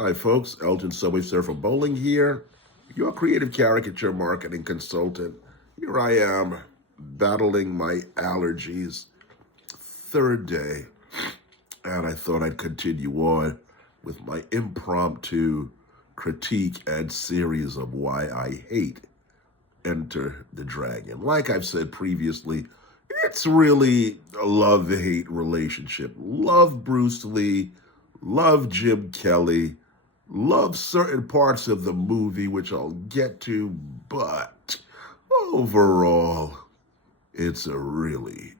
Hi, folks. Elton Subway Surfer Bowling here, your creative caricature marketing consultant. Here I am, battling my allergies, third day, and I thought I'd continue on with my impromptu critique and series of why I hate Enter the Dragon. Like I've said previously, it's really a love-hate relationship. Love Bruce Lee, love Jim Kelly, love certain parts of the movie, which I'll get to, but overall, it's a really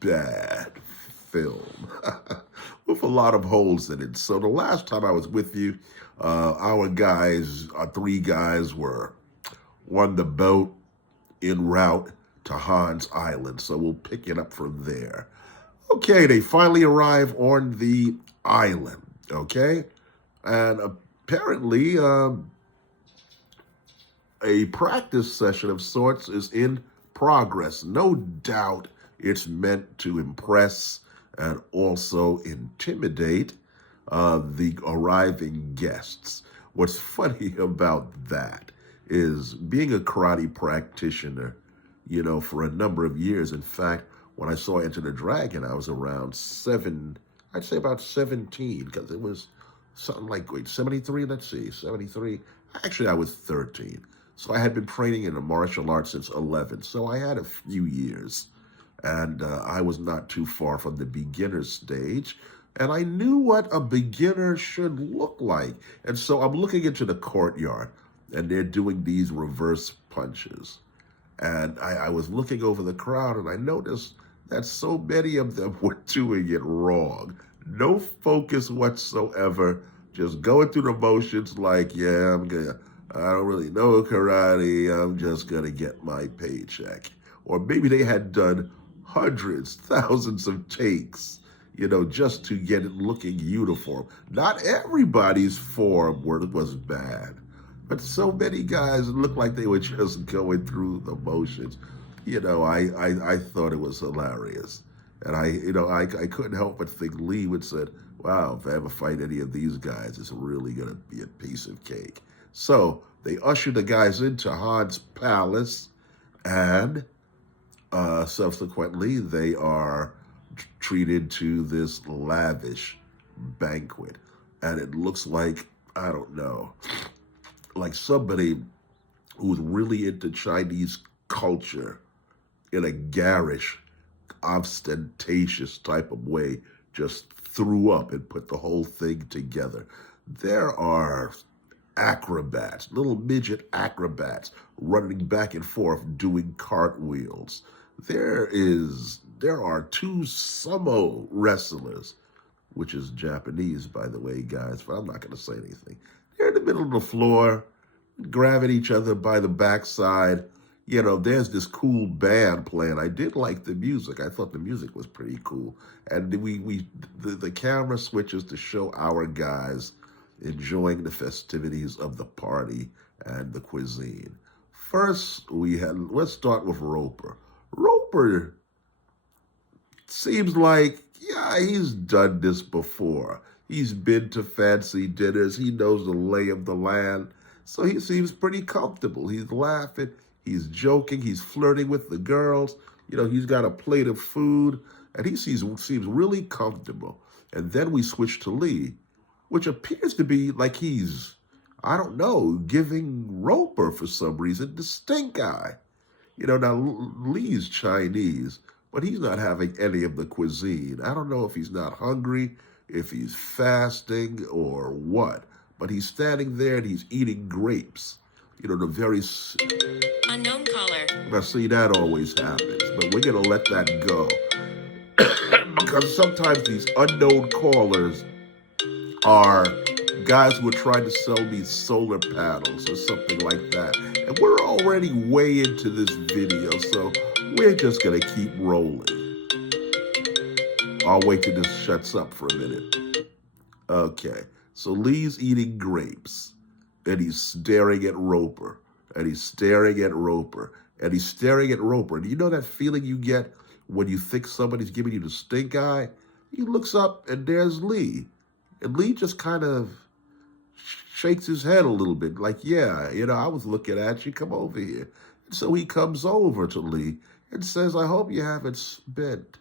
bad film with a lot of holes in it. So the last time I was with you, our three guys were on the boat en route to Hans Island. So we'll pick it up from there. Okay, they finally arrive on the island, okay? And apparently, a practice session of sorts is in progress. No doubt it's meant to impress and also intimidate the arriving guests. What's funny about that is being a karate practitioner, for a number of years. In fact, when I saw Enter the Dragon, I was around I'd say about 17, because it was something like, 73, let's see, 73. Actually, I was 13. So I had been training in the martial arts since 11. So I had a few years, and I was not too far from the beginner stage. And I knew what a beginner should look like. And so I'm looking into the courtyard, and they're doing these reverse punches. And I was looking over the crowd, and I noticed that so many of them were doing it wrong. No focus whatsoever, just going through the motions like, yeah, I don't really know karate, I'm just gonna get my paycheck. Or maybe they had done hundreds, thousands of takes, just to get it looking uniform. Not everybody's form was bad, but so many guys looked like they were just going through the motions. I thought it was hilarious. And I couldn't help but think Lee would said, wow, if I ever fight any of these guys, it's really going to be a piece of cake. So they usher the guys into Han's palace, and subsequently they are treated to this lavish banquet. And it looks like, I don't know, like somebody who's really into Chinese culture in a garish, ostentatious type of way just threw up and put the whole thing together. There are acrobats, little midget acrobats running back and forth doing cartwheels. There are two sumo wrestlers, which is Japanese, by the way, guys, but I'm not going to say anything. They're in the middle of the floor, grabbing each other by the backside. There's this cool band playing. I did like the music. I thought the music was pretty cool. And the camera switches to show our guys enjoying the festivities of the party and the cuisine. First, let's start with Roper. Roper seems like, yeah, he's done this before. He's been to fancy dinners. He knows the lay of the land. So he seems pretty comfortable. He's laughing. He's joking. He's flirting with the girls. He's got a plate of food, and he seems really comfortable. And then we switch to Lee, which appears to be like he's, I don't know, giving Roper, for some reason, the stink eye. Now Lee's Chinese, but he's not having any of the cuisine. I don't know if he's not hungry, if he's fasting, or what. But he's standing there and he's eating grapes. The very... Unknown caller. Now, see, that always happens, but we're going to let that go. Because sometimes these unknown callers are guys who are trying to sell me solar panels or something like that. And we're already way into this video, so we're just going to keep rolling. I'll wait till this shuts up for a minute. Okay, so Lee's eating grapes, and he's staring at Roper, and he's staring at Roper, and he's staring at Roper. And you know that feeling you get when you think somebody's giving you the stink eye? He looks up, and there's Lee. And Lee just kind of shakes his head a little bit, like, yeah, I was looking at you. Come over here. And so he comes over to Lee and says, I hope you haven't spent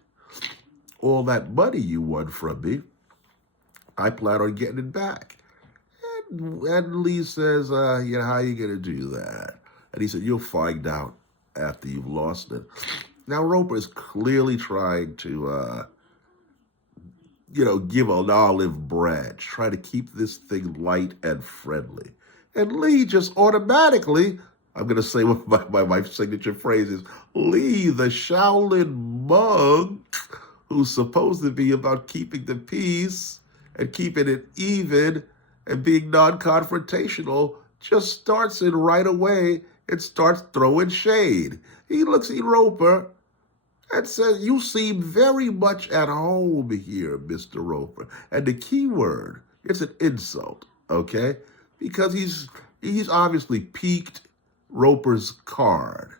all that money you won from me. I plan on getting it back. And Lee says, how are you going to do that? And he said, you'll find out after you've lost it. Now, Roper is clearly trying to, give an olive branch, try to keep this thing light and friendly. And Lee just automatically, I'm going to say what my signature phrase is, Lee, the Shaolin monk, who's supposed to be about keeping the peace and keeping it even and being non-confrontational, just starts it right away and starts throwing shade. He looks at Roper and says, you seem very much at home here, Mr. Roper. And the key word, it's an insult, okay? Because he's obviously piqued Roper's card.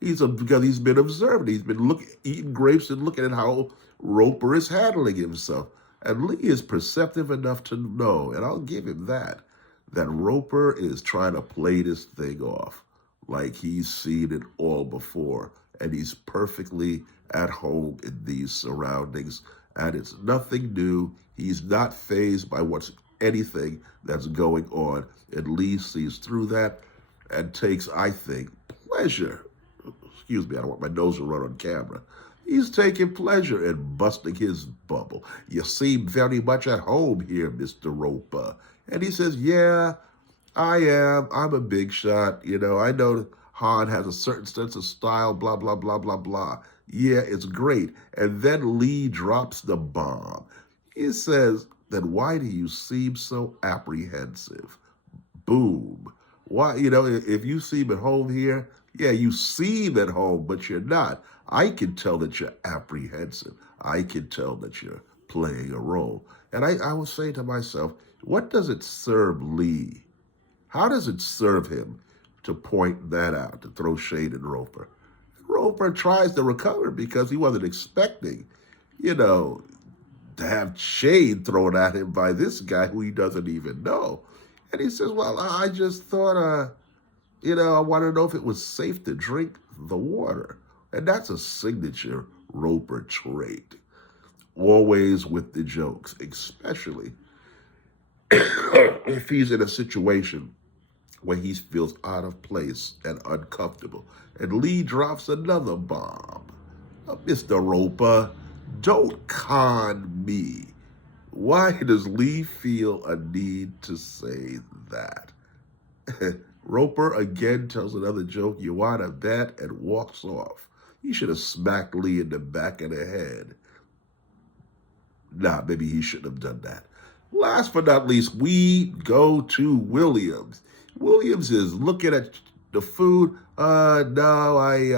Because he's been observing. He's been eating grapes and looking at how Roper is handling himself. And Lee is perceptive enough to know, and I'll give him that Roper is trying to play this thing off like he's seen it all before. And he's perfectly at home in these surroundings. And it's nothing new. He's not fazed by anything that's going on. And Lee sees through that and takes, I think, pleasure. Excuse me, I don't want my nose to run on camera. He's taking pleasure in busting his bubble. You seem very much at home here, Mr. Roper. And he says, yeah, I am. I'm a big shot. I know Han has a certain sense of style, blah, blah, blah, blah, blah. Yeah, it's great. And then Lee drops the bomb. He says, then why do you seem so apprehensive? Boom. Why, if you seem at home here, yeah, you seem at home, but you're not. I can tell that you're apprehensive. I can tell that you're playing a role. And I was saying to myself, what does it serve Lee? How does it serve him to point that out, to throw shade at Roper? Roper tries to recover because he wasn't expecting, to have shade thrown at him by this guy who he doesn't even know. And he says, well, I just thought, I want to know if it was safe to drink the water. And that's a signature Roper trait. Always with the jokes, especially if he's in a situation where he feels out of place and uncomfortable. And Lee drops another bomb. Mr. Roper, don't con me. Why does Lee feel a need to say that? Roper again tells another joke, you want to bet, and walks off. He should have smacked Lee in the back of the head. Nah, maybe he shouldn't have done that. Last but not least, we go to Williams. Williams is looking at the food. No,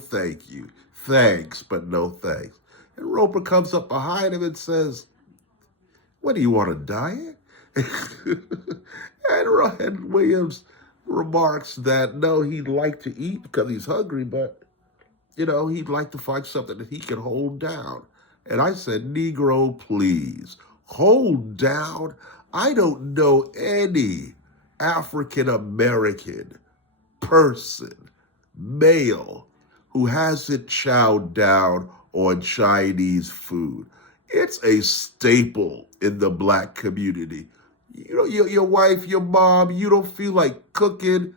thank you. Thanks, but no thanks. And Roper comes up behind him and says, what, do you want a diet? and Williams remarks that, no, he'd like to eat because he's hungry, but, he'd like to find something that he can hold down. And I said, Negro, please, hold down. I don't know any African-American person, male, who hasn't chowed down on Chinese food. It's a staple in the Black community. Your wife, your mom, you don't feel like cooking,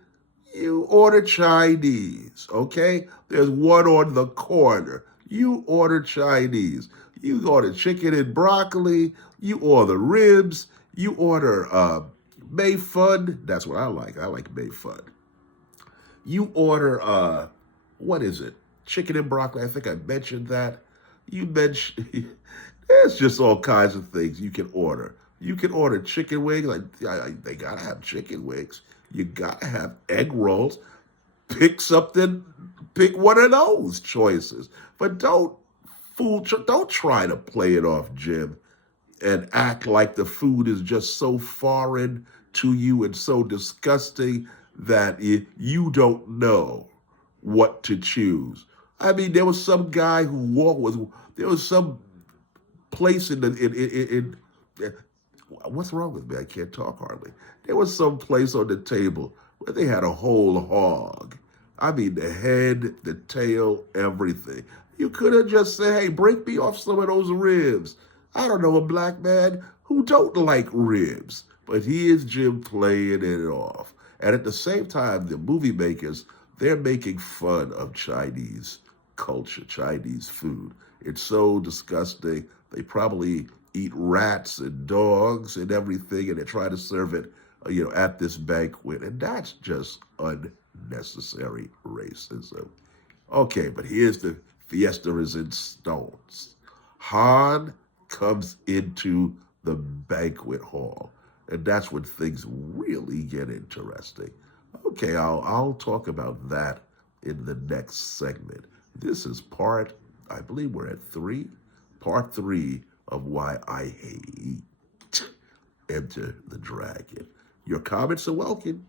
you order Chinese, okay? There's one on the corner. You order Chinese. You order chicken and broccoli. You order ribs. You order Mayfun. That's what I like. I like Mayfun. You order, what is it? Chicken and broccoli. I think I mentioned that. You mentioned, there's just all kinds of things you can order. You can order chicken wings. They got to have chicken wings. You got to have egg rolls. Pick one of those choices. But don't try to play it off, Jim, and act like the food is just so foreign to you and so disgusting that you don't know what to choose. I mean, there was some guy there was some place what's wrong with me? I can't talk hardly. There was some place on the table where they had a whole hog. I mean, the head, the tail, everything. You could have just said, hey, break me off some of those ribs. I don't know a black man who don't like ribs, but he is Jim playing it off. And at the same time, the movie makers, they're making fun of Chinese culture, Chinese food. It's so disgusting. They probably eat rats and dogs and everything, and they try to serve it, at this banquet. And that's just unnecessary racism. Okay, but here's the fiesta is in stones. Han comes into the banquet hall, and that's when things really get interesting. Okay, I'll talk about that in the next segment. This is I believe we're at part three of Why I Hate Enter the Dragon. Your comments are welcome.